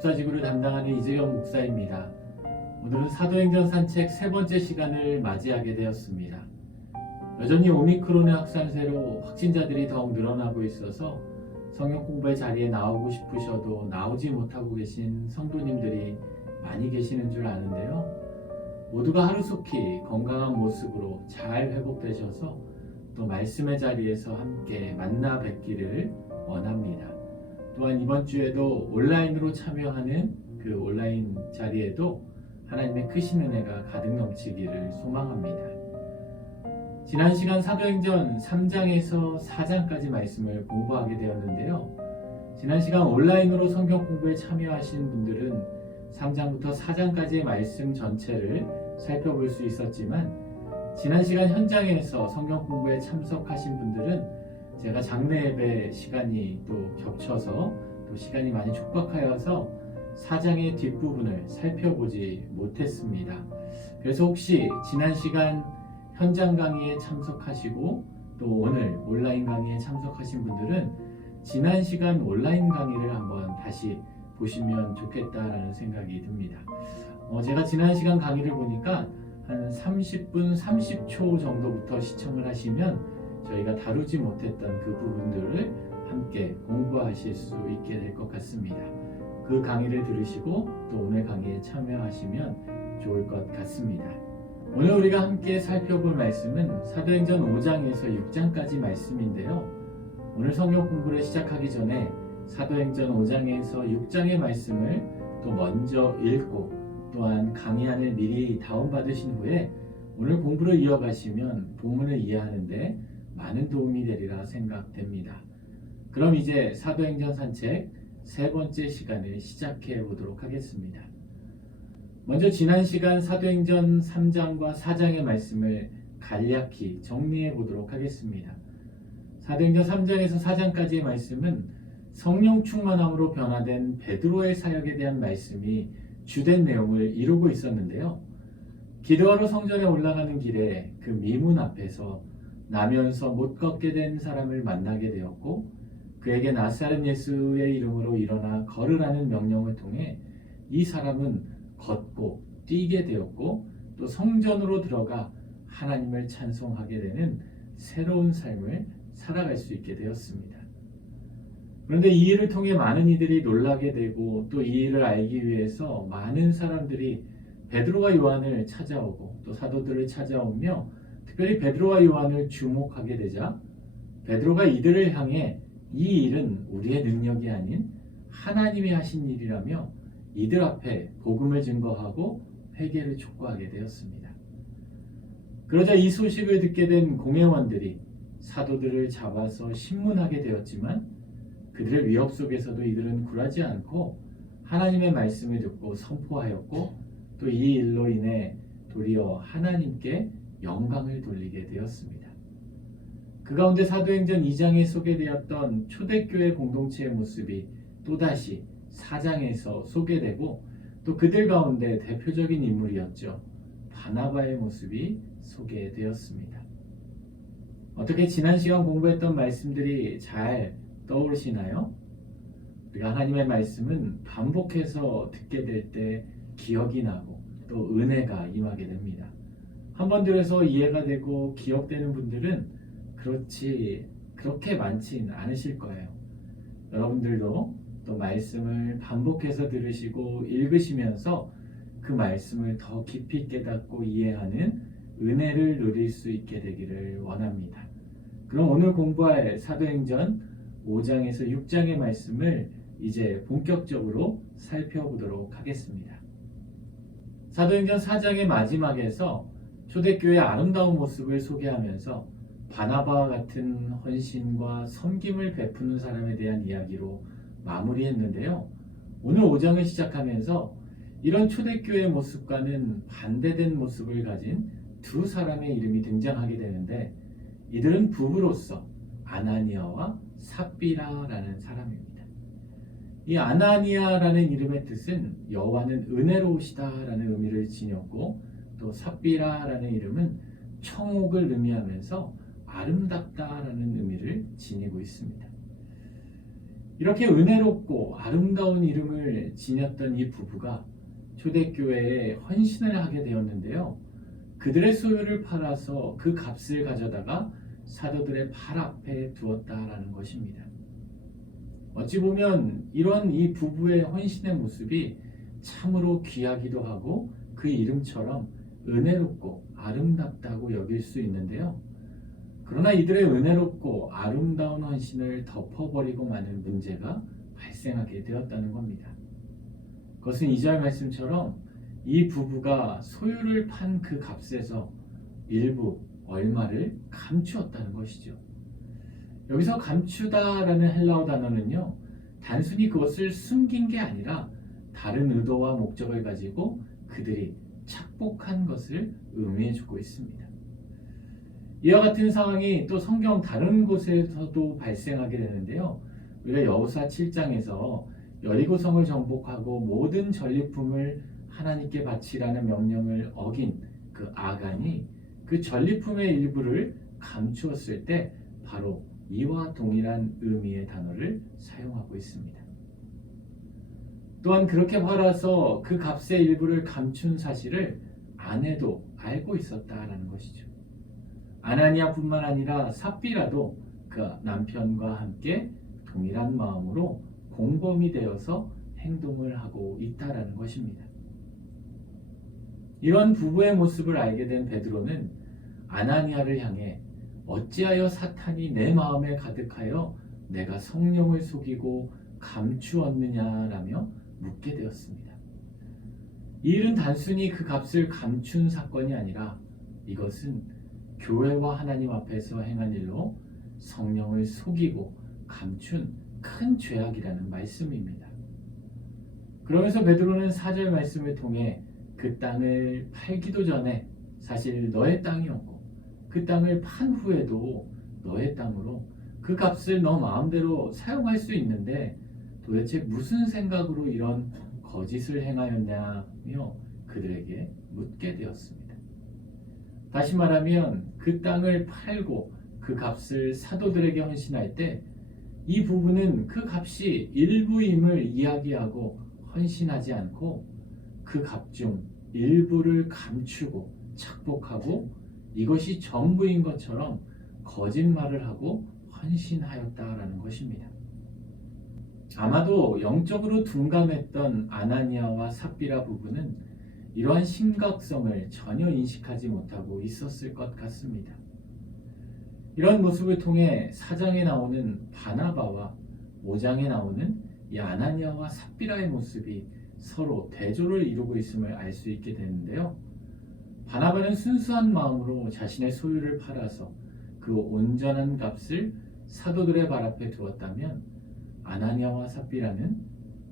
집사지구를 담당하는 이재현 목사입니다. 오늘은 사도행전 산책 세 번째 시간을 맞이하게 되었습니다. 여전히 오미크론의 확산세로 확진자들이 더욱 늘어나고 있어서 성경 공부의 자리에 나오고 싶으셔도 나오지 못하고 계신 성도님들이 많이 계시는 줄 아는데요. 모두가 하루속히 건강한 모습으로 잘 회복되셔서 또 말씀의 자리에서 함께 만나 뵙기를 원합니다. 또한 이번 주에도 온라인으로 참여하는 그 온라인 자리에도 하나님의 크신 은혜가 가득 넘치기를 소망합니다. 지난 시간 사도행전 3장에서 4장까지 말씀을 공부하게 되었는데요. 지난 시간 온라인으로 성경 공부에 참여하신 분들은 3장부터 4장까지의 말씀 전체를 살펴볼 수 있었지만 지난 시간 현장에서 성경 공부에 참석하신 분들은 제가 장례 예배 시간이 또 겹쳐서 또 시간이 많이 촉박하여서 4장의 뒷부분을 살펴보지 못했습니다. 그래서 혹시 지난 시간 현장 강의에 참석하시고 또 오늘 온라인 강의에 참석하신 분들은 지난 시간 온라인 강의를 한번 다시 보시면 좋겠다라는 생각이 듭니다. 제가 지난 시간 강의를 보니까 한 30분 30초 정도부터 시청을 하시면 저희가 다루지 못했던 그 부분들을 함께 공부하실 수 있게 될 것 같습니다. 그 강의를 들으시고 또 오늘 강의에 참여하시면 좋을 것 같습니다. 오늘 우리가 함께 살펴볼 말씀은 사도행전 5장에서 6장까지 말씀인데요. 오늘 성경 공부를 시작하기 전에 사도행전 5장에서 6장의 말씀을 또 먼저 읽고 또한 강의안을 미리 다운받으신 후에 오늘 공부를 이어가시면 본문을 이해하는데 많은 도움이 되리라 생각됩니다. 그럼 이제 사도행전 산책 세 번째 시간을 시작해 보도록 하겠습니다. 먼저 지난 시간 사도행전 3장과 4장의 말씀을 간략히 정리해 보도록 하겠습니다. 사도행전 3장에서 4장까지의 말씀은 성령 충만함으로 변화된 베드로의 사역에 대한 말씀이 주된 내용을 이루고 있었는데요. 기도하러 성전에 올라가는 길에 그 미문 앞에서 나면서 못 걷게 된 사람을 만나게 되었고 그에게 나사렛 예수의 이름으로 일어나 걸으라는 명령을 통해 이 사람은 걷고 뛰게 되었고 또 성전으로 들어가 하나님을 찬송하게 되는 새로운 삶을 살아갈 수 있게 되었습니다. 그런데 이 일을 통해 많은 이들이 놀라게 되고 또 이 일을 알기 위해서 많은 사람들이 베드로와 요한을 찾아오고 또 사도들을 찾아오며 특별히 베드로와 요한을 주목하게 되자 베드로가 이들을 향해 이 일은 우리의 능력이 아닌 하나님이 하신 일이라며 이들 앞에 복음을 증거하고 회개를 촉구하게 되었습니다. 그러자 이 소식을 듣게 된 공회원들이 사도들을 잡아서 신문하게 되었지만 그들의 위협 속에서도 이들은 굴하지 않고 하나님의 말씀을 듣고 선포하였고 또 이 일로 인해 도리어 하나님께 영광을 돌리게 되었습니다. 그 가운데 사도행전 2장에 소개되었던 초대교회 공동체의 모습이 또다시 4장에서 소개되고 또 그들 가운데 대표적인 인물이었죠. 바나바의 모습이 소개되었습니다. 어떻게 지난 시간 공부했던 말씀들이 잘 떠오르시나요? 우리가 하나님의 말씀은 반복해서 듣게 될 때 기억이 나고 또 은혜가 임하게 됩니다. 한 번 들어서 이해가 되고 기억되는 분들은 그렇게 많진 않으실 거예요. 여러분들도 또 말씀을 반복해서 들으시고 읽으시면서 그 말씀을 더 깊이 깨닫고 이해하는 은혜를 누릴 수 있게 되기를 원합니다. 그럼 오늘 공부할 사도행전 5장에서 6장의 말씀을 이제 본격적으로 살펴보도록 하겠습니다. 사도행전 4장의 마지막에서 초대교회의 아름다운 모습을 소개하면서 바나바와 같은 헌신과 섬김을 베푸는 사람에 대한 이야기로 마무리했는데요. 오늘 5장을 시작하면서 이런 초대교회의 모습과는 반대된 모습을 가진 두 사람의 이름이 등장하게 되는데 이들은 부부로서 아나니아와 삽비라라는 사람입니다. 이 아나니아라는 이름의 뜻은 여호와는 은혜로우시다라는 의미를 지녔고 또 삽비라라는 이름은 청옥을 의미하면서 아름답다라는 의미를 지니고 있습니다. 이렇게 은혜롭고 아름다운 이름을 지녔던 이 부부가 초대교회에 헌신을 하게 되었는데요. 그들의 소유를 팔아서 그 값을 가져다가 사도들의 발 앞에 두었다라는 것입니다. 어찌 보면 이런 이 부부의 헌신의 모습이 참으로 귀하기도 하고 그 이름처럼 은혜롭고 아름답다고 여길 수 있는데요. 그러나 이들의 은혜롭고 아름다운 헌신을 덮어버리고 마는 문제가 발생하게 되었다는 겁니다. 그것은 2절 말씀처럼 이 부부가 소유를 판 그 값에서 일부 얼마를 감추었다는 것이죠. 여기서 감추다라는 헬라어 단어는요, 단순히 그것을 숨긴 게 아니라 다른 의도와 목적을 가지고 그들이 착복한 것을 의미해주고 있습니다. 이와 같은 상황이 또 성경 다른 곳에서도 발생하게 되는데요. 우리가 여호수아 7장에서 여리고성을 정복하고 모든 전리품을 하나님께 바치라는 명령을 어긴 그 아간이 그 전리품의 일부를 감추었을 때 바로 이와 동일한 의미의 단어를 사용하고 있습니다. 또한 그렇게 팔아서 그 값의 일부를 감춘 사실을 아내도 알고 있었다라는 것이죠. 아나니아뿐만 아니라 삽비라도 그 남편과 함께 동일한 마음으로 공범이 되어서 행동을 하고 있다라는 것입니다. 이런 부부의 모습을 알게 된 베드로는 아나니아를 향해 어찌하여 사탄이 내 마음에 가득하여 내가 성령을 속이고 감추었느냐라며 묻게 되었습니다. 이 일은 단순히 그 값을 감춘 사건이 아니라 이것은 교회와 하나님 앞에서 행한 일로 성령을 속이고 감춘 큰 죄악이라는 말씀입니다. 그러면서 베드로는 4절 말씀을 통해 그 땅을 팔기도 전에 사실 너의 땅이었고 그 땅을 판 후에도 너의 땅으로 그 값을 너 마음대로 사용할 수 있는데 도대체 무슨 생각으로 이런 거짓을 행하였냐며 그들에게 묻게 되었습니다. 다시 말하면 그 땅을 팔고 그 값을 사도들에게 헌신할 때 이 부부는 그 값이 일부임을 이야기하고 헌신하지 않고 그 값 중 일부를 감추고 착복하고 이것이 전부인 것처럼 거짓말을 하고 헌신하였다라는 것입니다. 아마도 영적으로 둔감했던 아나니아와 삽비라 부부는 이러한 심각성을 전혀 인식하지 못하고 있었을 것 같습니다. 이런 모습을 통해 4장에 나오는 바나바와 5장에 나오는 이 아나니아와 삽비라의 모습이 서로 대조를 이루고 있음을 알 수 있게 되는데요. 바나바는 순수한 마음으로 자신의 소유를 팔아서 그 온전한 값을 사도들의 발 앞에 두었다면 아나니아와 삽비라는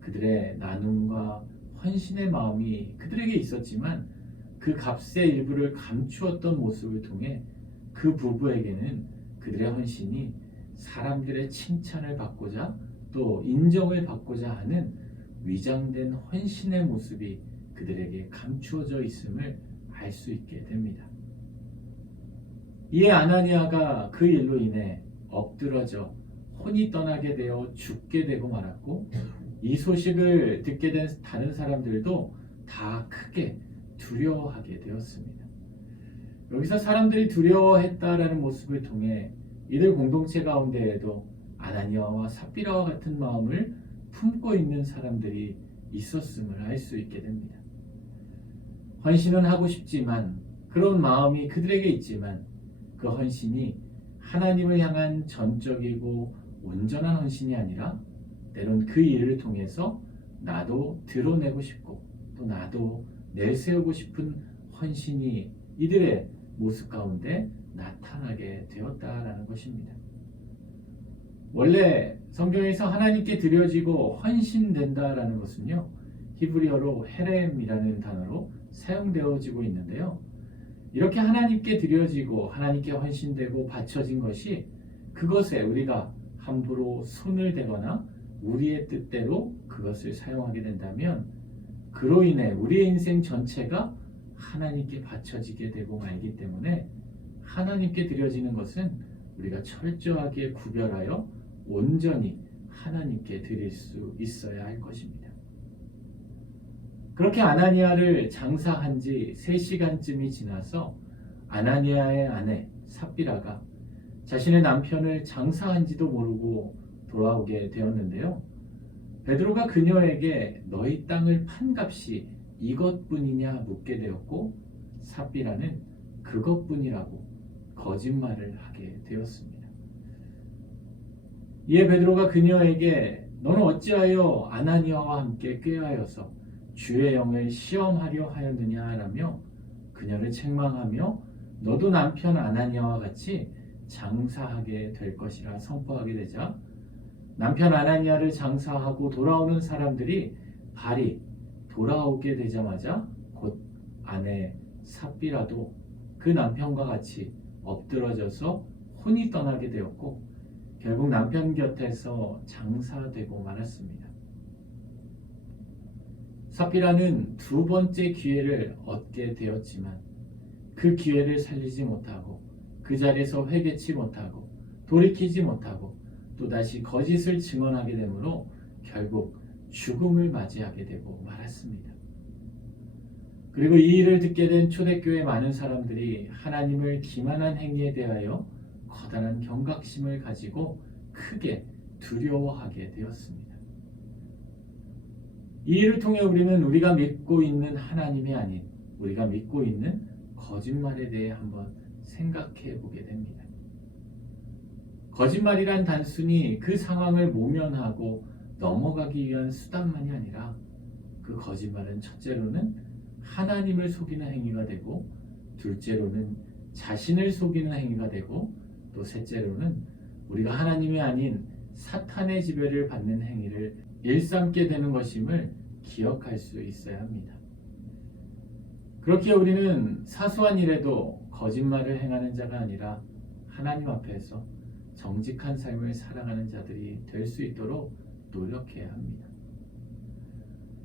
그들의 나눔과 헌신의 마음이 그들에게 있었지만 그 값의 일부를 감추었던 모습을 통해 그 부부에게는 그들의 헌신이 사람들의 칭찬을 받고자 또 인정을 받고자 하는 위장된 헌신의 모습이 그들에게 감추어져 있음을 알 수 있게 됩니다. 이에 아나니아가 그 일로 인해 엎드러져 혼이 떠나게 되어 죽게 되고 말았고 이 소식을 듣게 된 다른 사람들도 다 크게 두려워하게 되었습니다. 여기서 사람들이 두려워했다라는 모습을 통해 이들 공동체 가운데에도 아나니아와 삽비라와 같은 마음을 품고 있는 사람들이 있었음을 알 수 있게 됩니다. 헌신은 하고 싶지만 그런 마음이 그들에게 있지만 그 헌신이 하나님을 향한 전적이고 온전한 헌신이 아니라 때론 그 일을 통해서 나도 드러내고 싶고 또 나도 내세우고 싶은 헌신이 이들의 모습 가운데 나타나게 되었다라는 것입니다. 원래 성경에서 하나님께 드려지고 헌신된다라는 것은요, 히브리어로 헤렘이라는 단어로 사용되어지고 있는데요. 이렇게 하나님께 드려지고 하나님께 헌신되고 바쳐진 것이 그것에 우리가 함부로 손을 대거나 우리의 뜻대로 그것을 사용하게 된다면 그로 인해 우리의 인생 전체가 하나님께 바쳐지게 되고 말기 때문에 하나님께 드려지는 것은 우리가 철저하게 구별하여 온전히 하나님께 드릴 수 있어야 할 것입니다. 그렇게 아나니아를 장사한 지 3시간쯤이 지나서 아나니아의 아내 삽비라가 자신의 남편을 장사한지도 모르고 돌아오게 되었는데요. 베드로가 그녀에게 너희 땅을 판 값이 이것뿐이냐 묻게 되었고 삽비라는 그것뿐이라고 거짓말을 하게 되었습니다. 이에 베드로가 그녀에게 너는 어찌하여 아나니아와 함께 꾀하여서 주의 영을 시험하려 하였느냐라며 그녀를 책망하며 너도 남편 아나니아와 같이 장사하게 될 것이라 선포하게 되자 남편 아나니아를 장사하고 돌아오는 사람들이 발이 돌아오게 되자마자 곧 아내 삽비라도 그 남편과 같이 엎드러져서 혼이 떠나게 되었고 결국 남편 곁에서 장사되고 말았습니다. 삽비라는 2번째 기회를 얻게 되었지만 그 기회를 살리지 못하고 그 자리에서 회개치 못하고 돌이키지 못하고 또다시 거짓을 증언하게 되므로 결국 죽음을 맞이하게 되고 말았습니다. 그리고 이 일을 듣게 된 초대교회 많은 사람들이 하나님을 기만한 행위에 대하여 커다란 경각심을 가지고 크게 두려워하게 되었습니다. 이 일을 통해 우리는 우리가 믿고 있는 하나님이 아닌 우리가 믿고 있는 거짓말에 대해 한번 생각해 보게 됩니다. 거짓말이란 단순히 그 상황을 모면하고 넘어가기 위한 수단만이 아니라 그 거짓말은 첫째로는 하나님을 속이는 행위가 되고 둘째로는 자신을 속이는 행위가 되고 또 셋째로는 우리가 하나님이 아닌 사탄의 지배를 받는 행위를 일삼게 되는 것임을 기억할 수 있어야 합니다. 그렇기에 우리는 사소한 일에도 거짓말을 행하는 자가 아니라 하나님 앞에서 정직한 삶을 살아가는 자들이 될 수 있도록 노력해야 합니다.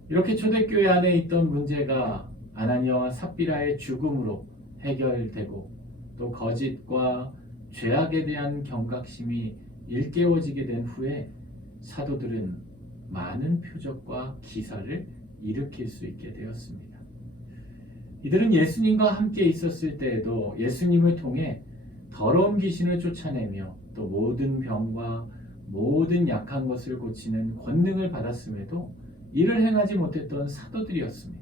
이렇게 초대교회 안에 있던 문제가 아나니아와 삽비라의 죽음으로 해결되고 또 거짓과 죄악에 대한 경각심이 일깨워지게 된 후에 사도들은 많은 표적과 기사를 일으킬 수 있게 되었습니다. 이들은 예수님과 함께 있었을 때에도 예수님을 통해 더러운 귀신을 쫓아내며 또 모든 병과 모든 약한 것을 고치는 권능을 받았음에도 이를 행하지 못했던 사도들이었습니다.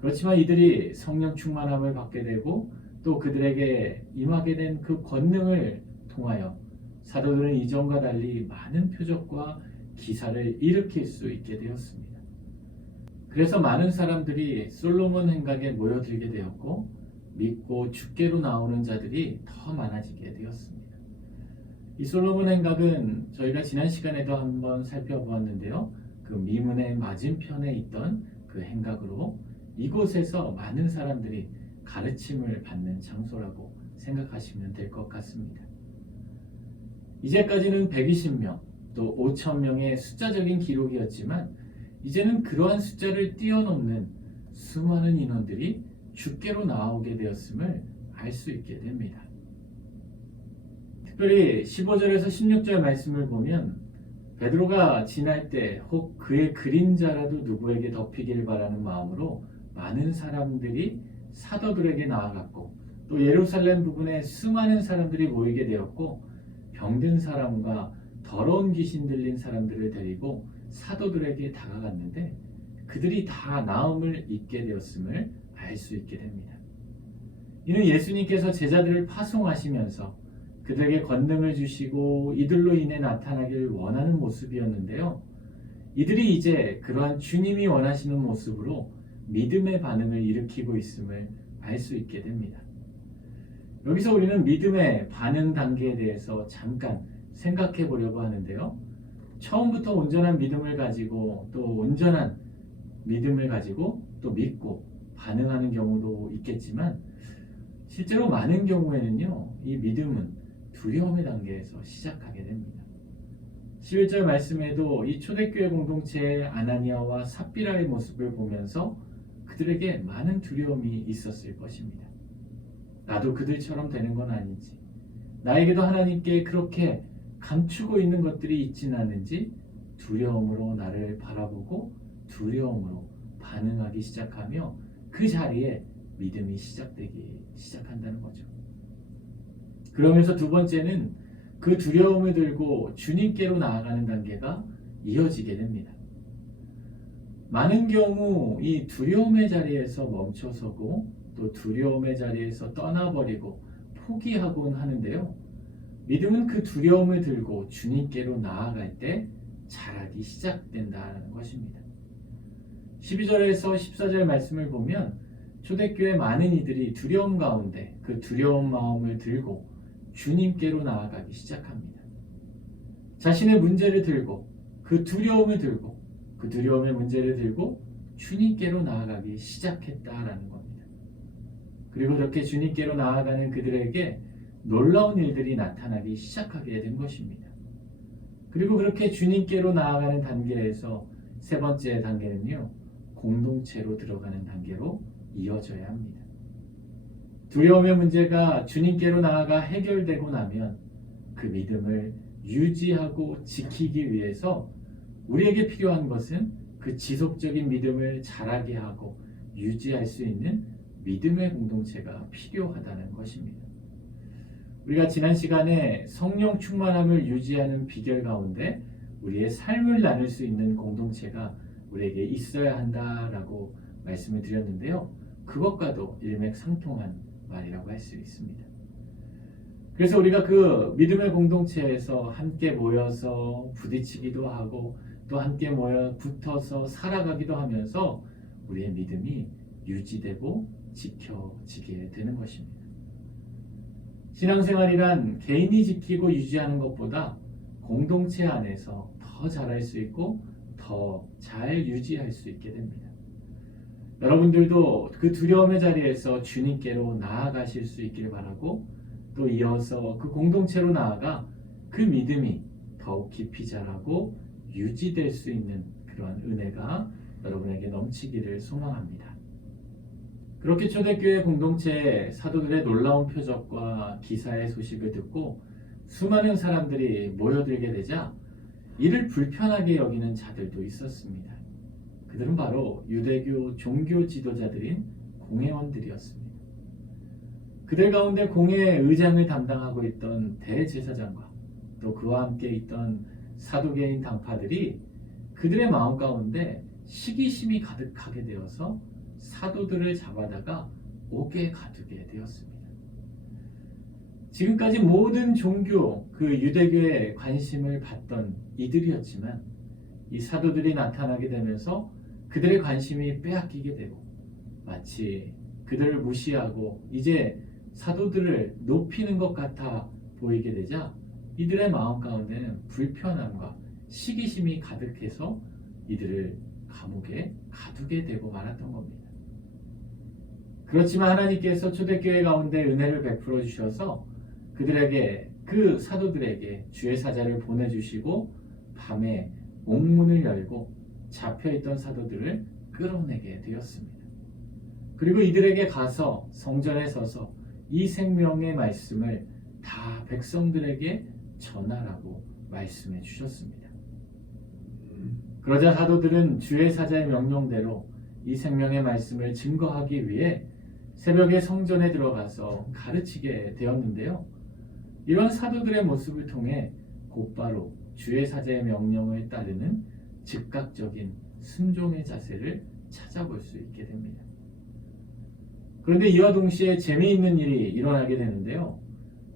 그렇지만 이들이 성령 충만함을 받게 되고 또 그들에게 임하게 된 그 권능을 통하여 사도들은 이전과 달리 많은 표적과 기사를 일으킬 수 있게 되었습니다. 그래서 많은 사람들이 솔로몬 행각에 모여들게 되었고 믿고 주께로 나오는 자들이 더 많아지게 되었습니다. 이 솔로몬 행각은 저희가 지난 시간에도 한번 살펴보았는데요. 그 미문의 맞은편에 있던 그 행각으로 이곳에서 많은 사람들이 가르침을 받는 장소라고 생각하시면 될 것 같습니다. 이제까지는 120명 또 5,000명의 숫자적인 기록이었지만 이제는 그러한 숫자를 뛰어넘는 수많은 인원들이 주께로 나오게 되었음을 알 수 있게 됩니다. 특별히 15절에서 16절 말씀을 보면 베드로가 지날 때 혹 그의 그림자라도 누구에게 덮이길 바라는 마음으로 많은 사람들이 사도들에게 나아갔고 또 예루살렘 부근에 수많은 사람들이 모이게 되었고 병든 사람과 더러운 귀신 들린 사람들을 데리고 사도들에게 다가갔는데 그들이 다 나음을 입게 되었음을 알 수 있게 됩니다. 이는 예수님께서 제자들을 파송하시면서 그들에게 권능을 주시고 이들로 인해 나타나길 원하는 모습이었는데요. 이들이 이제 그러한 주님이 원하시는 모습으로 믿음의 반응을 일으키고 있음을 알 수 있게 됩니다. 여기서 우리는 믿음의 반응 단계에 대해서 잠깐 생각해 보려고 하는데요. 처음부터 온전한 믿음을 가지고 또 온전한 믿음을 가지고 또 믿고 반응하는 경우도 있겠지만 실제로 많은 경우에는요. 이 믿음은 두려움의 단계에서 시작하게 됩니다. 11절 말씀에도 이 초대교회 공동체의 아나니아와 삽비라의 모습을 보면서 그들에게 많은 두려움이 있었을 것입니다. 나도 그들처럼 되는 건 아니지. 나에게도 하나님께 그렇게 감추고 있는 것들이 있지는 않은지 두려움으로 나를 바라보고 두려움으로 반응하기 시작하며 그 자리에 믿음이 시작되기 시작한다는 거죠. 그러면서 두 번째는 그 두려움을 들고 주님께로 나아가는 단계가 이어지게 됩니다. 많은 경우 이 두려움의 자리에서 멈춰서고 또 두려움의 자리에서 떠나버리고 포기하곤 하는데요. 믿음은 그 두려움을 들고 주님께로 나아갈 때 자라기 시작된다는 것입니다. 12절에서 14절 말씀을 보면 초대교회 많은 이들이 두려움 가운데 그 두려운 마음을 들고 주님께로 나아가기 시작합니다. 자신의 문제를 들고 그 두려움을 들고 그 두려움의 문제를 들고 주님께로 나아가기 시작했다라는 겁니다. 그리고 그렇게 주님께로 나아가는 그들에게 놀라운 일들이 나타나기 시작하게 된 것입니다. 그리고 그렇게 주님께로 나아가는 단계에서 세 번째 단계는요, 공동체로 들어가는 단계로 이어져야 합니다. 두려움의 문제가 주님께로 나아가 해결되고 나면 그 믿음을 유지하고 지키기 위해서 우리에게 필요한 것은 그 지속적인 믿음을 자라게 하고 유지할 수 있는 믿음의 공동체가 필요하다는 것입니다. 우리가 지난 시간에 성령 충만함을 유지하는 비결 가운데 우리의 삶을 나눌 수 있는 공동체가 우리에게 있어야 한다라고 말씀을 드렸는데요. 그것과도 일맥상통한 말이라고 할 수 있습니다. 그래서 우리가 그 믿음의 공동체에서 함께 모여서 부딪히기도 하고 또 함께 모여 붙어서 살아가기도 하면서 우리의 믿음이 유지되고 지켜지게 되는 것입니다. 신앙생활이란 개인이 지키고 유지하는 것보다 공동체 안에서 더 잘할 수 있고 더 잘 유지할 수 있게 됩니다. 여러분들도 그 두려움의 자리에서 주님께로 나아가실 수 있기를 바라고 또 이어서 그 공동체로 나아가 그 믿음이 더욱 깊이 자라고 유지될 수 있는 그러한 은혜가 여러분에게 넘치기를 소망합니다. 그렇게 초대교회 공동체에 사도들의 놀라운 표적과 기사의 소식을 듣고 수많은 사람들이 모여들게 되자 이를 불편하게 여기는 자들도 있었습니다. 그들은 바로 유대교 종교 지도자들인 공회원들이었습니다. 그들 가운데 공회의 의장을 담당하고 있던 대제사장과 또 그와 함께 있던 사두개인 당파들이 그들의 마음 가운데 시기심이 가득하게 되어서 사도들을 잡아다가 옥에 가두게 되었습니다. 지금까지 모든 종교, 그 유대교에 관심을 받던 이들이었지만 이 사도들이 나타나게 되면서 그들의 관심이 빼앗기게 되고 마치 그들을 무시하고 이제 사도들을 높이는 것 같아 보이게 되자 이들의 마음 가운데는 불편함과 시기심이 가득해서 이들을 감옥에 가두게 되고 말았던 겁니다. 그렇지만 하나님께서 초대교회 가운데 은혜를 베풀어 주셔서 그들에게 그 사도들에게 주의 사자를 보내주시고 밤에 옥문을 열고 잡혀있던 사도들을 끌어내게 되었습니다. 그리고 이들에게 가서 성전에 서서 이 생명의 말씀을 다 백성들에게 전하라고 말씀해 주셨습니다. 그러자 사도들은 주의 사자의 명령대로 이 생명의 말씀을 증거하기 위해 새벽에 성전에 들어가서 가르치게 되었는데요. 이런 사도들의 모습을 통해 곧바로 주의 사자의 명령을 따르는 즉각적인 순종의 자세를 찾아볼 수 있게 됩니다. 그런데 이와 동시에 재미있는 일이 일어나게 되는데요.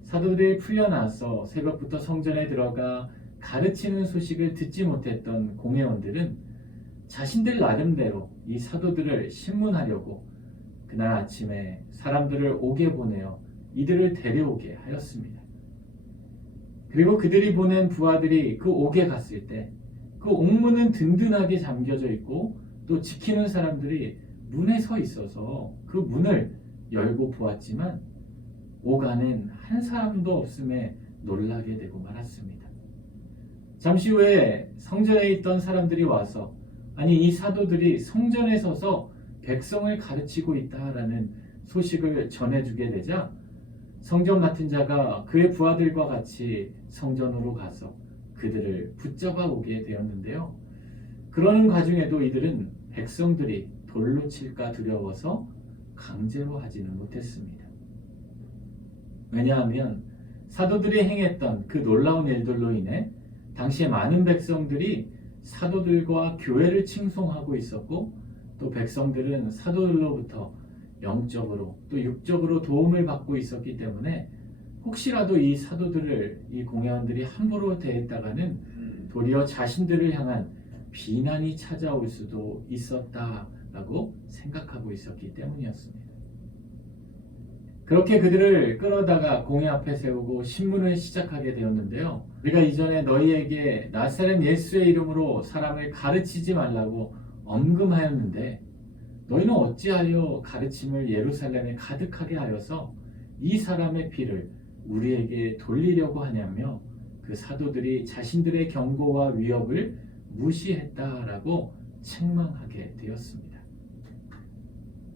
사도들이 풀려나서 새벽부터 성전에 들어가 가르치는 소식을 듣지 못했던 공회원들은 자신들 나름대로 이 사도들을 신문하려고 그날 아침에 사람들을 옥에 보내어 이들을 데려오게 하였습니다. 그리고 그들이 보낸 부하들이 그 옥에 갔을 때 그 옥문은 든든하게 잠겨져 있고 또 지키는 사람들이 문에 서 있어서 그 문을 열고 보았지만 옥 안엔 한 사람도 없음에 놀라게 되고 말았습니다. 잠시 후에 성전에 있던 사람들이 와서 아니 이 사도들이 성전에 서서 백성을 가르치고 있다라는 소식을 전해주게 되자 성전 맡은 자가 그의 부하들과 같이 성전으로 가서 그들을 붙잡아 오게 되었는데요. 그러는 과정에도 이들은 백성들이 돌로 칠까 두려워서 강제로 하지는 못했습니다. 왜냐하면 사도들이 행했던 그 놀라운 일들로 인해 당시에 많은 백성들이 사도들과 교회를 칭송하고 있었고, 또 백성들은 사도들로부터 영적으로 또 육적으로 도움을 받고 있었기 때문에 혹시라도 이 사도들을 이 공회원들이 함부로 대했다가는 도리어 자신들을 향한 비난이 찾아올 수도 있었다라고 생각하고 있었기 때문이었습니다. 그렇게 그들을 끌어다가 공회 앞에 세우고 신문을 시작하게 되었는데요. 우리가 이전에 너희에게 나사렛 예수의 이름으로 사람을 가르치지 말라고 엄금하였는데 너희는 어찌하여 가르침을 예루살렘에 가득하게 하여서 이 사람의 피를 우리에게 돌리려고 하냐며 그 사도들이 자신들의 경고와 위협을 무시했다라고 책망하게 되었습니다.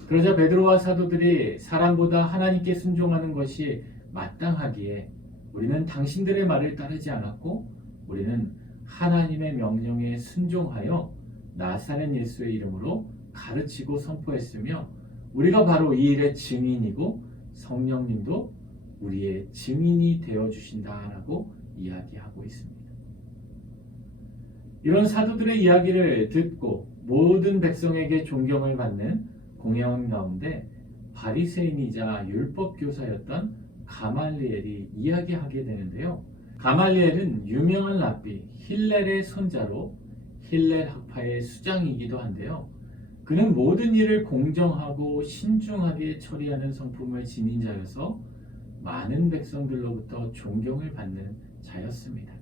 그러자 베드로와 사도들이 사람보다 하나님께 순종하는 것이 마땅하기에 우리는 당신들의 말을 따르지 않았고 우리는 하나님의 명령에 순종하여 나사렛 예수의 이름으로 가르치고 선포했으며 우리가 바로 이 일의 증인이고 성령님도 우리의 증인이 되어주신다라고 이야기하고 있습니다. 이런 사도들의 이야기를 듣고 모든 백성에게 존경을 받는 공회원 가운데 바리새인이자 율법교사였던 가말리엘이 이야기하게 되는데요. 가말리엘은 유명한 랍비 힐렐의 손자로 힐렐 학파의 수장이기도 한데요. 그는 모든 일을 공정하고 신중하게 처리하는 성품을 지닌 자여서 많은 백성들로부터 존경을 받는 자였습니다.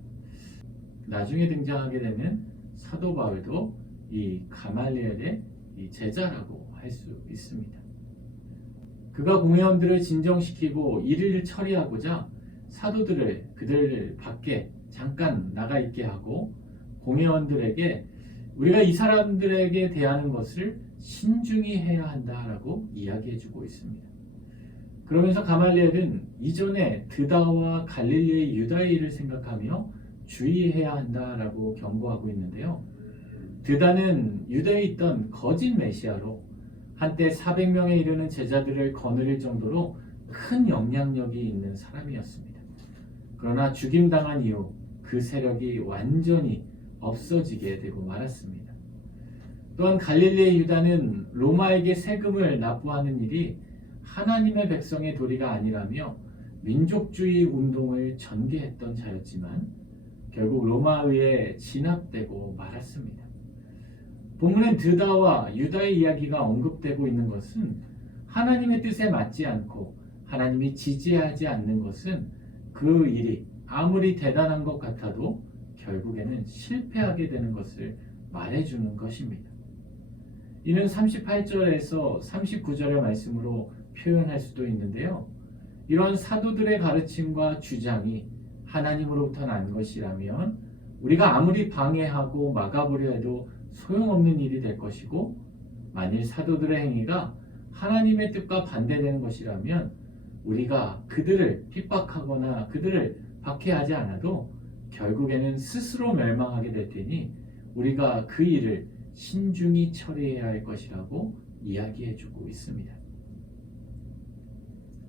나중에 등장하게 되는 사도 바울도 이 가말리엘의 이 제자라고 할 수 있습니다. 그가 공회원들을 진정시키고 일을 처리하고자 사도들을 그들 밖에 잠깐 나가 있게 하고 공회원들에게 우리가 이 사람들에게 대하는 것을 신중히 해야 한다라고 이야기해주고 있습니다. 그러면서 가말리엘은 이전에 드다와 갈릴리의 유다의 일을 생각하며 주의해야 한다라고 경고하고 있는데요. 드다는 유다에 있던 거짓 메시아로 한때 400명에 이르는 제자들을 거느릴 정도로 큰 영향력이 있는 사람이었습니다. 그러나 죽임당한 이후 그 세력이 완전히 없어지게 되고 말았습니다. 또한 갈릴리의 유다는 로마에게 세금을 납부하는 일이 하나님의 백성의 도리가 아니라며 민족주의 운동을 전개했던 자였지만 결국 로마의에 진압되고 말았습니다. 본문엔 드다와 유다의 이야기가 언급되고 있는 것은 하나님의 뜻에 맞지 않고 하나님이 지지하지 않는 것은 그 일이 아무리 대단한 것 같아도 결국에는 실패하게 되는 것을 말해주는 것입니다. 이는 38절에서 39절의 말씀으로 표현할 수도 있는데요. 이런 사도들의 가르침과 주장이 하나님으로부터 난 것이라면 우리가 아무리 방해하고 막아보려 해도 소용없는 일이 될 것이고, 만일 사도들의 행위가 하나님의 뜻과 반대되는 것이라면 우리가 그들을 핍박하거나 그들을 박해하지 않아도 결국에는 스스로 멸망하게 될 테니 우리가 그 일을 신중히 처리해야 할 것이라고 이야기해주고 있습니다.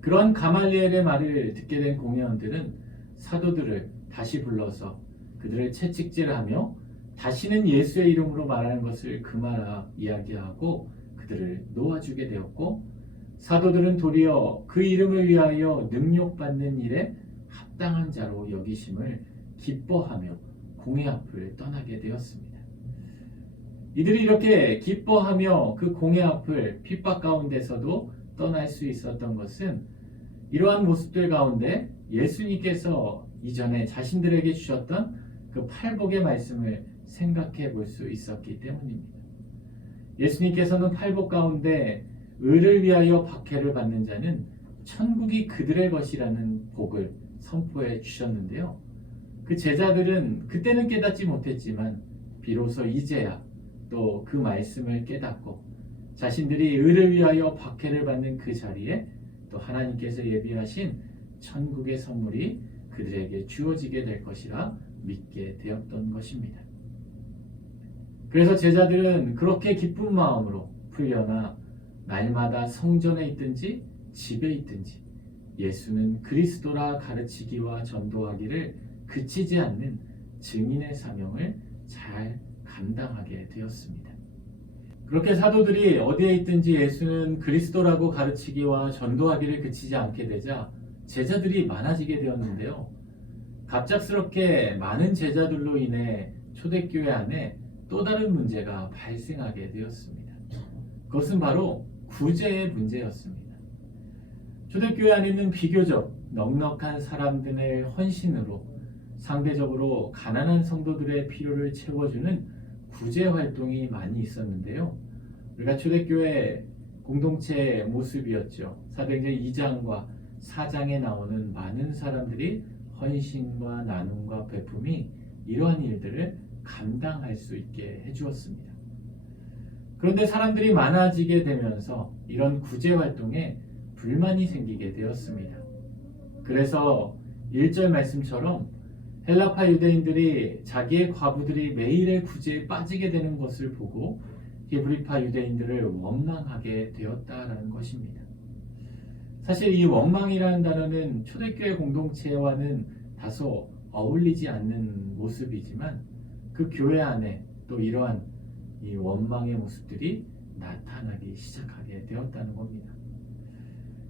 그런 가말리엘의 말을 듣게 된 공회원들은 사도들을 다시 불러서 그들을 채찍질하며 다시는 예수의 이름으로 말하는 것을 금하라 이야기하고 그들을 놓아주게 되었고, 사도들은 도리어 그 이름을 위하여 능욕받는 일에 합당한 자로 여기심을 기뻐하며 공회 앞을 떠나게 되었습니다. 이들이 이렇게 기뻐하며 그 공회 앞을 핍박 가운데서도 떠날 수 있었던 것은 이러한 모습들 가운데 예수님께서 이전에 자신들에게 주셨던 그 팔복의 말씀을 생각해 볼 수 있었기 때문입니다. 예수님께서는 팔복 가운데 의를 위하여 박해를 받는 자는 천국이 그들의 것이라는 복을 선포해 주셨는데요. 그 제자들은 그때는 깨닫지 못했지만 비로소 이제야 또 그 말씀을 깨닫고 자신들이 의를 위하여 박해를 받는 그 자리에 또 하나님께서 예비하신 천국의 선물이 그들에게 주어지게 될 것이라 믿게 되었던 것입니다. 그래서 제자들은 그렇게 기쁜 마음으로 풀려나 날마다 성전에 있든지 집에 있든지 예수는 그리스도라 가르치기와 전도하기를 그치지 않는 증인의 사명을 잘 감당하게 되었습니다. 그렇게 사도들이 어디에 있든지 예수는 그리스도라고 가르치기와 전도하기를 그치지 않게 되자 제자들이 많아지게 되었는데요. 갑작스럽게 많은 제자들로 인해 초대교회 안에 또 다른 문제가 발생하게 되었습니다. 그것은 바로 구제의 문제였습니다. 초대교회 안에는 비교적 넉넉한 사람들의 헌신으로 상대적으로 가난한 성도들의 필요를 채워주는 구제 활동이 많이 있었는데요. 우리가 초대교회 공동체의 모습이었죠. 사도행전 2장과 4장에 나오는 많은 사람들이 헌신과 나눔과 베품이 이러한 일들을 감당할 수 있게 해주었습니다. 그런데 사람들이 많아지게 되면서 이런 구제 활동에 불만이 생기게 되었습니다. 그래서 1절 말씀처럼 헬라파 유대인들이 자기의 과부들이 매일의 구제에 빠지게 되는 것을 보고 히브리파 유대인들을 원망하게 되었다라는 것입니다. 사실 이 원망이라는 단어는 초대교회 공동체와는 다소 어울리지 않는 모습이지만 그 교회 안에 또 이러한 이 원망의 모습들이 나타나기 시작하게 되었다는 겁니다.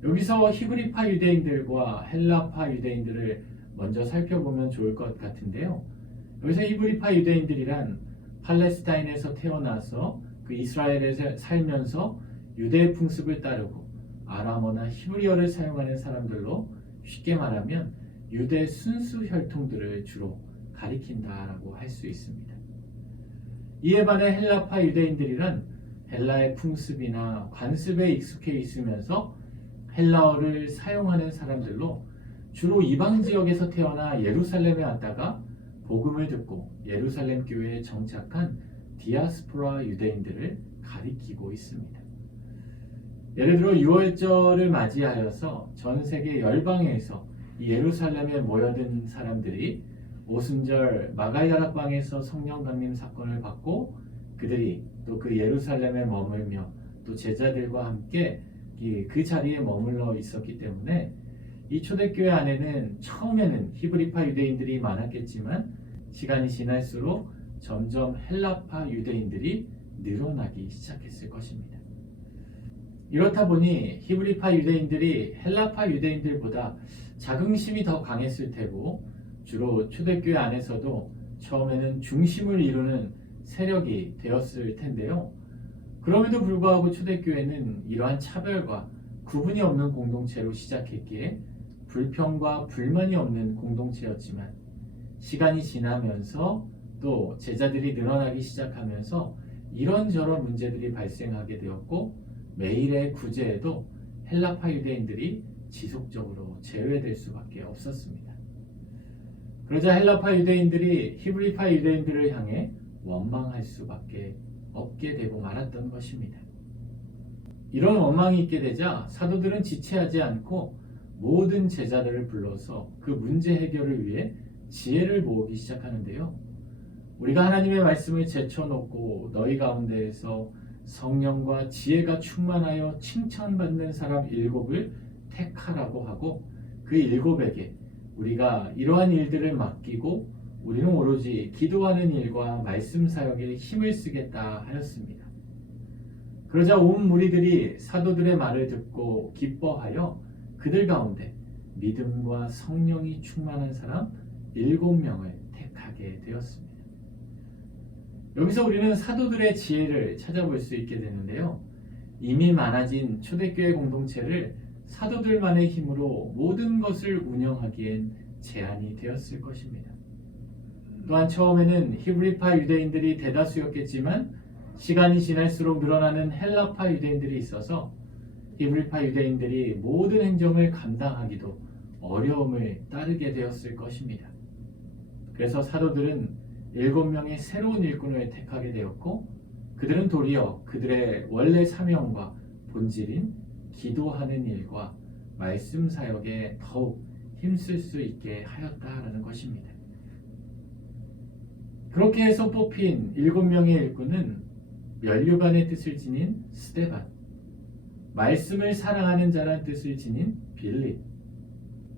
여기서 히브리파 유대인들과 헬라파 유대인들을 먼저 살펴보면 좋을 것 같은데요. 여기서 히브리파 유대인들이란 팔레스타인에서 태어나서 그 이스라엘에 살면서 유대 풍습을 따르고 아람어나 히브리어를 사용하는 사람들로 쉽게 말하면 유대 순수 혈통들을 주로 가리킨다라고 할 수 있습니다. 이에 반해 헬라파 유대인들이란 헬라의 풍습이나 관습에 익숙해 있으면서 헬라어를 사용하는 사람들로 주로 이방 지역에서 태어나 예루살렘에 왔다가 복음을 듣고 예루살렘 교회에 정착한 디아스포라 유대인들을 가리키고 있습니다. 예를 들어 6월절을 맞이하여서 전 세계 열방에서 이 예루살렘에 모여든 사람들이 오순절 마가이 다락방에서 성령 강림 사건을 받고 그들이 또 그 예루살렘에 머물며 또 제자들과 함께 그 자리에 머물러 있었기 때문에 이 초대교회 안에는 처음에는 히브리파 유대인들이 많았겠지만 시간이 지날수록 점점 헬라파 유대인들이 늘어나기 시작했을 것입니다. 이렇다 보니 히브리파 유대인들이 헬라파 유대인들보다 자긍심이 더 강했을 테고 주로 초대교회 안에서도 처음에는 중심을 이루는 세력이 되었을 텐데요. 그럼에도 불구하고 초대교회는 이러한 차별과 구분이 없는 공동체로 시작했기에 불평과 불만이 없는 공동체였지만 시간이 지나면서 또 제자들이 늘어나기 시작하면서 이런저런 문제들이 발생하게 되었고 매일의 구제에도 헬라파 유대인들이 지속적으로 제외될 수밖에 없었습니다. 그러자 헬라파 유대인들이 히브리파 유대인들을 향해 원망할 수밖에 없게 되고 말았던 것입니다. 이런 원망이 있게 되자 사도들은 지체하지 않고 모든 제자들을 불러서 그 문제 해결을 위해 지혜를 모으기 시작하는데요. 우리가 하나님의 말씀을 제쳐놓고 너희 가운데에서 성령과 지혜가 충만하여 칭찬받는 사람 7을 택하라고 하고 그 7에게 우리가 이러한 일들을 맡기고 우리는 오로지 기도하는 일과 말씀 사역에 힘을 쓰겠다 하였습니다. 그러자 온 무리들이 사도들의 말을 듣고 기뻐하여 그들 가운데 믿음과 성령이 충만한 사람 7명을 택하게 되었습니다. 여기서 우리는 사도들의 지혜를 찾아볼 수 있게 되는데요. 이미 많아진 초대교회 공동체를 사도들만의 힘으로 모든 것을 운영하기엔 제한이 되었을 것입니다. 또한 처음에는 히브리파 유대인들이 대다수였겠지만 시간이 지날수록 늘어나는 헬라파 유대인들이 있어서 히브리파 유대인들이 모든 행정을 감당하기도 어려움을 따르게 되었을 것입니다. 그래서 사도들은 7명의 새로운 일꾼을 택하게 되었고 그들은 도리어 그들의 원래 사명과 본질인 기도하는 일과 말씀 사역에 더욱 힘쓸 수 있게 하였다라는 것입니다. 그렇게 해서 뽑힌 7명의 일꾼은 면류관의 뜻을 지닌 스데반, 말씀을 사랑하는 자란 뜻을 지닌 빌립,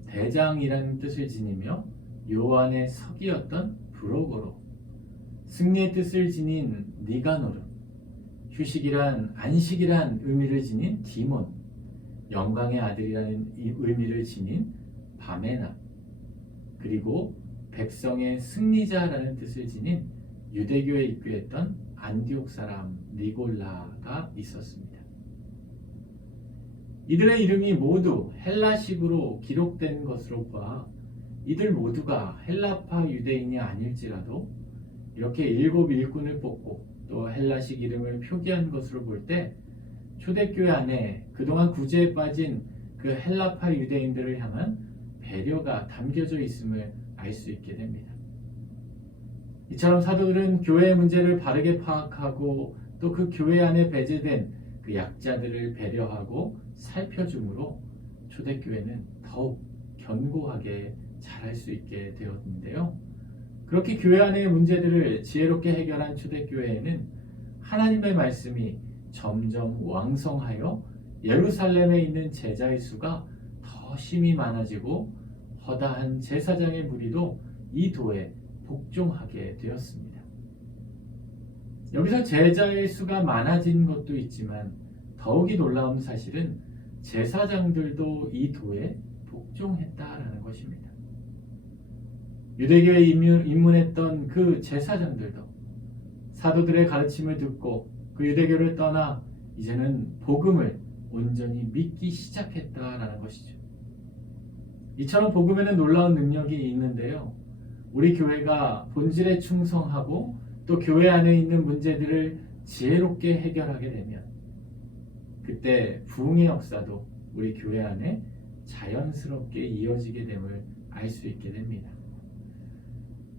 대장이라는 뜻을 지니며 요한의 석이었던 브로고로, 승리의 뜻을 지닌 니가노르, 휴식이란 안식이란 의미를 지닌 디몬, 영광의 아들이라는 의미를 지닌 바메나, 그리고 백성의 승리자라는 뜻을 지닌 유대교에 입교했던 안디옥 사람 니골라가 있었습니다. 이들의 이름이 모두 헬라식으로 기록된 것으로 봐 이들 모두가 헬라파 유대인이 아닐지라도 이렇게 7 일꾼을 뽑고 또 헬라식 이름을 표기한 것으로 볼 때 초대교회 안에 그동안 구제에 빠진 그 헬라파 유대인들을 향한 배려가 담겨져 있음을 알 수 있게 됩니다. 이처럼 사도들은 교회의 문제를 바르게 파악하고 또 그 교회 안에 배제된 그 약자들을 배려하고 살펴줌으로 초대교회는 더욱 견고하게 자랄 수 있게 되었는데요. 그렇게 교회 안의 문제들을 지혜롭게 해결한 초대교회에는 하나님의 말씀이 점점 왕성하여 예루살렘에 있는 제자의 수가 더 심히 많아지고 허다한 제사장의 무리도 이 도에 복종하게 되었습니다. 여기서 제자의 수가 많아진 것도 있지만 더욱이 놀라운 사실은 제사장들도 이 도에 복종했다라는 것입니다. 유대교에 입문했던 그 제사장들도 사도들의 가르침을 듣고 그 유대교를 떠나 이제는 복음을 온전히 믿기 시작했다라는 것이죠. 이처럼 복음에는 놀라운 능력이 있는데요. 우리 교회가 본질에 충성하고 또 교회 안에 있는 문제들을 지혜롭게 해결하게 되면 그때 부흥의 역사도 우리 교회 안에 자연스럽게 이어지게 됨을 알 수 있게 됩니다.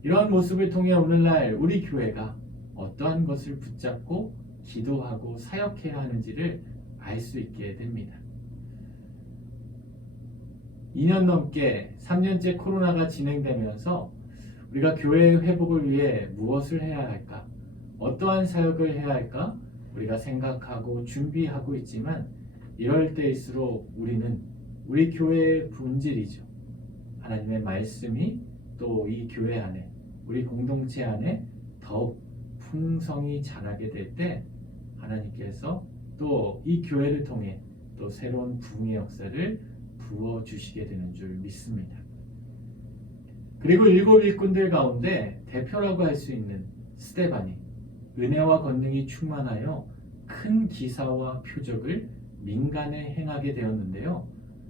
이러한 모습을 통해 오늘날 우리 교회가 어떠한 것을 붙잡고 기도하고 사역해야 하는지를 알 수 있게 됩니다. 2년 넘게 3년째 코로나가 진행되면서 우리가 교회의 회복을 위해 무엇을 해야 할까? 어떠한 사역을 해야 할까? 우리가 생각하고 준비하고 있지만 이럴 때일수록 우리는 우리 교회의 본질이죠. 하나님의 말씀이 또 이 교회 안에 우리 공동체 안에 더욱 풍성히 자라게 될 때 하나님께서 또 이 교회를 통해 또 새로운 부흥의 역사를 부어주시게 되는 줄 믿습니다. 그리고 7 일꾼들 가운데 대표라고 할 수 있는 스데반이 은혜와 권능이 충만하여 큰 기사와 표적을 민간에 행하게 되었는데요.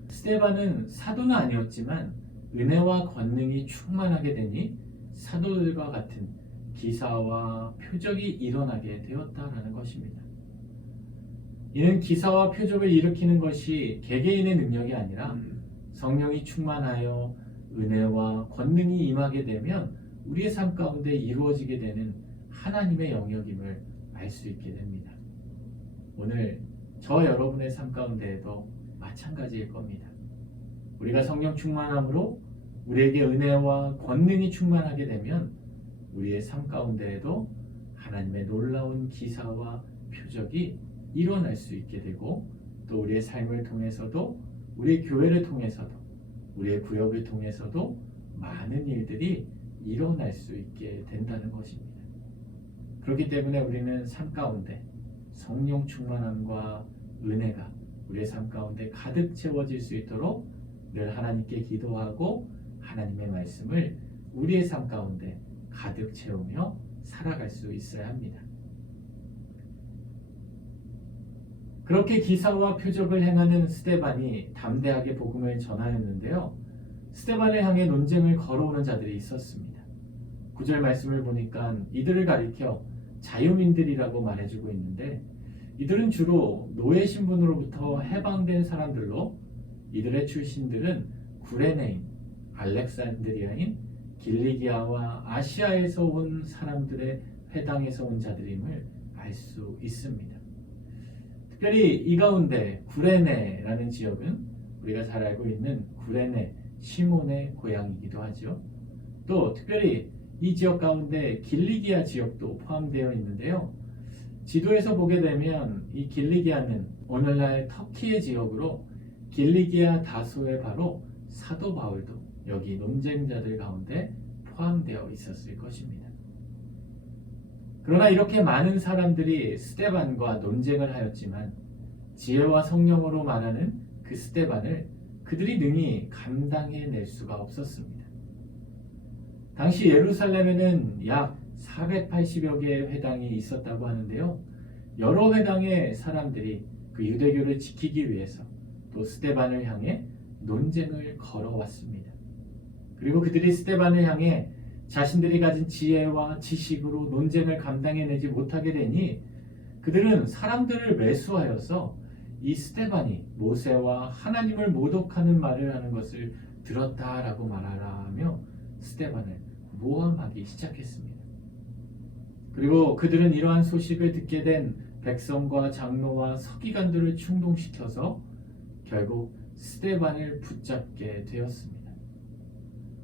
스데반은 사도는 아니었지만 은혜와 권능이 충만하게 되니 사도들과 같은 기사와 표적이 일어나게 되었다라는 것입니다. 이는 기사와 표적을 일으키는 것이 개개인의 능력이 아니라 성령이 충만하여 은혜와 권능이 임하게 되면 우리의 삶 가운데 이루어지게 되는 하나님의 영역임을 알 수 있게 됩니다. 오늘 저 여러분의 삶 가운데에도 마찬가지일 겁니다. 우리가 성령 충만함으로 우리에게 은혜와 권능이 충만하게 되면 우리의 삶 가운데에도 하나님의 놀라운 기사와 표적이 일어날 수 있게 되고 또 우리의 삶을 통해서도 우리의 교회를 통해서도 우리의 구역을 통해서도 많은 일들이 일어날 수 있게 된다는 것입니다. 그렇기 때문에 우리는 삶 가운데 성령 충만함과 은혜가 우리의 삶 가운데 가득 채워질 수 있도록 늘 하나님께 기도하고 하나님의 말씀을 우리의 삶 가운데 가득 채우며 살아갈 수 있어야 합니다. 그렇게 기사와 표적을 행하는 스데반이 담대하게 복음을 전하였는데요. 스데반을 향해 논쟁을 걸어오는 자들이 있었습니다. 9절 말씀을 보니까 이들을 가리켜 자유민들이라고 말해주고 있는데 이들은 주로 노예 신분으로부터 해방된 사람들로 이들의 출신들은 구레네인, 알렉산드리아인, 길리기아와 아시아에서 온 사람들의 회당에서 온 자들임을 알 수 있습니다. 특별히 이 가운데 구레네라는 지역은 우리가 잘 알고 있는 구레네 시몬의 고향이기도 하죠. 또 특별히 이 지역 가운데 길리기아 지역도 포함되어 있는데요. 지도에서 보게 되면 이 길리기아는 오늘날 터키의 지역으로 길리기아 다소에 바로 사도 바울도 여기 논쟁자들 가운데 포함되어 있었을 것입니다. 그러나 이렇게 많은 사람들이 스데반과 논쟁을 하였지만 지혜와 성령으로 말하는 그 스데반을 그들이 능히 감당해낼 수가 없었습니다. 당시 예루살렘에는 약 480여 개의 회당이 있었다고 하는데요. 여러 회당의 사람들이 그 유대교를 지키기 위해서 또 스데반을 향해 논쟁을 걸어왔습니다. 그리고 그들이 스데반을 향해 자신들이 가진 지혜와 지식으로 논쟁을 감당해내지 못하게 되니 그들은 사람들을 매수하여서 이 스데반이 모세와 하나님을 모독하는 말을 하는 것을 들었다라고 말하라며 스데반을 모함하기 시작했습니다. 그리고 그들은 이러한 소식을 듣게 된 백성과 장로와 서기관들을 충동시켜서 결국 스데반을 붙잡게 되었습니다.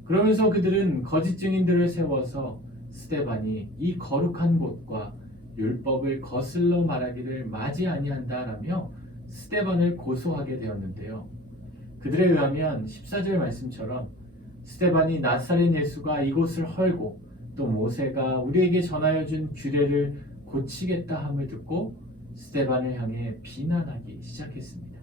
그러면서 그들은 거짓 증인들을 세워서 스데반이 이 거룩한 곳과 율법을 거슬러 말하기를 마지 아니한다라며 스데반을 고소하게 되었는데요. 그들에 의하면 14절 말씀처럼 스데반이 나사렛 예수가 이곳을 헐고 또 모세가 우리에게 전하여 준 규례를 고치겠다 함을 듣고 스데반을 향해 비난하기 시작했습니다.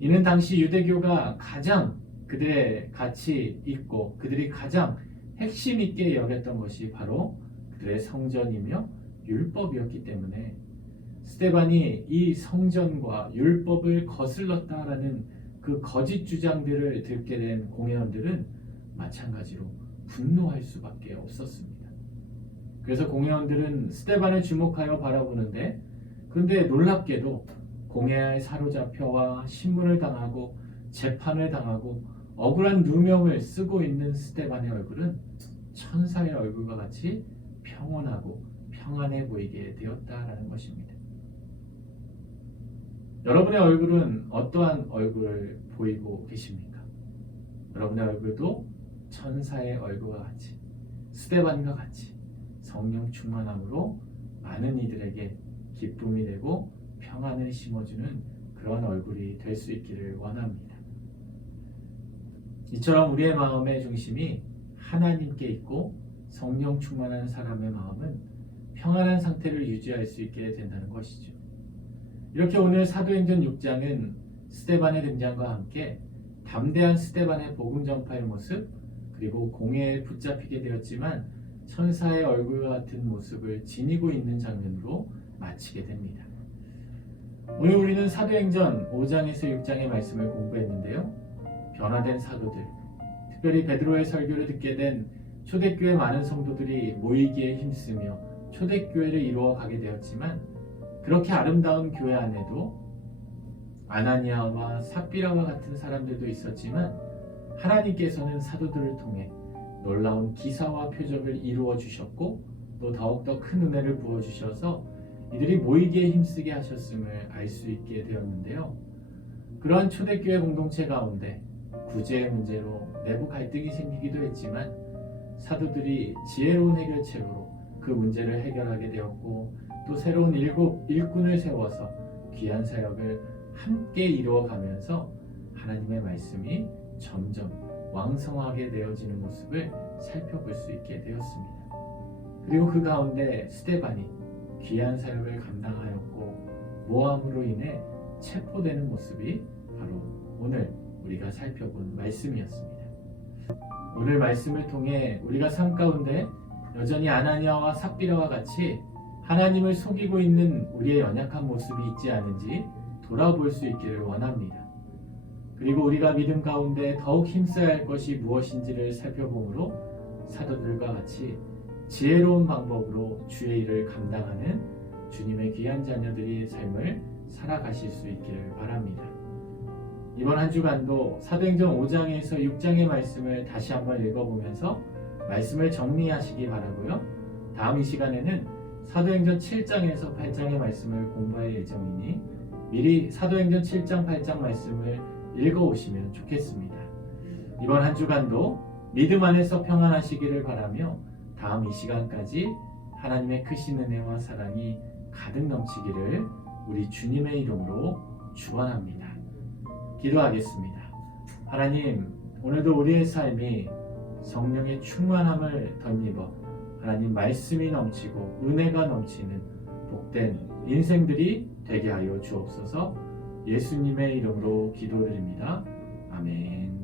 이는 당시 유대교가 가장 그들의 가치 있고 그들이 가장 핵심 있게 여겼던 것이 바로 그들의 성전이며 율법이었기 때문에 스데반이 이 성전과 율법을 거슬렀다라는 그 거짓 주장들을 듣게 된 공회원들은 마찬가지로 분노할 수밖에 없었습니다. 그래서 공회원들은 스데반을 주목하여 바라보는데 그런데 놀랍게도 공회에 사로잡혀와 신문을 당하고 재판을 당하고 억울한 누명을 쓰고 있는 스데반의 얼굴은 천사의 얼굴과 같이 평온하고 평안해 보이게 되었다라는 것입니다. 여러분의 얼굴은 어떠한 얼굴을 보이고 계십니까? 여러분의 얼굴도 천사의 얼굴과 같이 스데반과 같이 성령 충만함으로 많은 이들에게 기쁨이 되고 평안을 심어주는 그런 얼굴이 될 수 있기를 원합니다. 이처럼 우리의 마음의 중심이 하나님께 있고 성령 충만한 사람의 마음은 평안한 상태를 유지할 수 있게 된다는 것이죠. 이렇게 오늘 사도행전 6장은 스데반의 등장과 함께 담대한 스데반의 복음 전파의 모습 그리고 공회에 붙잡히게 되었지만 천사의 얼굴 같은 모습을 지니고 있는 장면으로 마치게 됩니다. 오늘 우리는 사도행전 5장에서 6장의 말씀을 공부했는데요. 변화된 사도들, 특별히 베드로의 설교를 듣게 된 초대교회 많은 성도들이 모이기에 힘쓰며 초대교회를 이루어가게 되었지만 그렇게 아름다운 교회 안에도 아나니아와 삽비라와 같은 사람들도 있었지만 하나님께서는 사도들을 통해 놀라운 기사와 표적을 이루어 주셨고 또 더욱더 큰 은혜를 부어 주셔서 이들이 모이기에 힘쓰게 하셨음을 알 수 있게 되었는데요. 그러한 초대교회 공동체 가운데 구제의 문제로 내부 갈등이 생기기도 했지만 사도들이 지혜로운 해결책으로 그 문제를 해결하게 되었고 또 새로운 일꾼을 세워서 귀한 사역을 함께 이루어가면서 하나님의 말씀이 점점 왕성하게 되어지는 모습을 살펴볼 수 있게 되었습니다. 그리고 그 가운데 스데반이 귀한 사역을 감당하였고 모함으로 인해 체포되는 모습이 바로 오늘 우리가 살펴본 말씀이었습니다. 오늘 말씀을 통해 우리가 삶 가운데 여전히 아나니아와 삽비라와 같이 하나님을 속이고 있는 우리의 연약한 모습이 있지 않은지 돌아볼 수 있기를 원합니다. 그리고 우리가 믿음 가운데 더욱 힘써야 할 것이 무엇인지를 살펴보므로 사도들과 같이 지혜로운 방법으로 주의 일을 감당하는 주님의 귀한 자녀들의 삶을 살아가실 수 있기를 바랍니다. 이번 한 주간도 사도행전 5장에서 6장의 말씀을 다시 한번 읽어보면서 말씀을 정리하시기 바라고요. 다음 이 시간에는 사도행전 7장에서 8장의 말씀을 공부할 예정이니 미리 사도행전 7장, 8장 말씀을 읽어오시면 좋겠습니다. 이번 한 주간도 믿음 안에서 평안하시기를 바라며 다음 이 시간까지 하나님의 크신 은혜와 사랑이 가득 넘치기를 우리 주님의 이름으로 축원합니다. 기도하겠습니다. 하나님, 오늘도 우리의 삶이 성령의 충만함을 덧입어 하나님 말씀이 넘치고 은혜가 넘치는 복된 인생들이 되게 하여 주옵소서. 예수님의 이름으로 기도드립니다. 아멘.